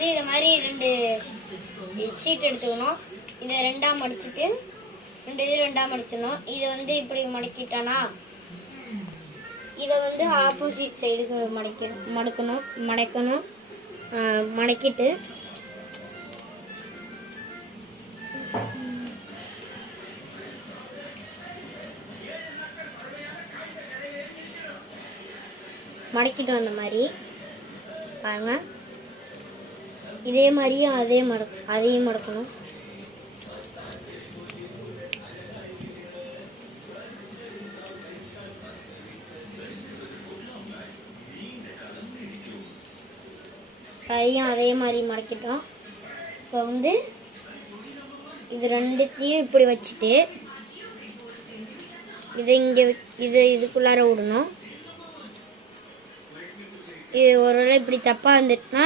வந்து இதை மாதிரி 2 ஷீட் எடுத்துக்கணும். இதை 2ஆக மடிச்சுட்டு 2 இது 2ஆக மடிச்சிடணும். இதை வந்து இப்படி மடக்கிட்டோன்னா இதை வந்து ஆப்போசிட் சைடுக்கு மடக்கணும். மடக்கிட்டு வந்த மாதிரி பாருங்க. இதே மாதிரியே அதையும் மடக்கணும். அதே மாதிரி மடக்கிட்டோம். இப்போ வந்து இது 2த்தையும் இப்படி வச்சுட்டு இதுக்குள்ளார விடணும். இது ஒருவேளை இப்படி தப்பாக இருந்துட்டுனா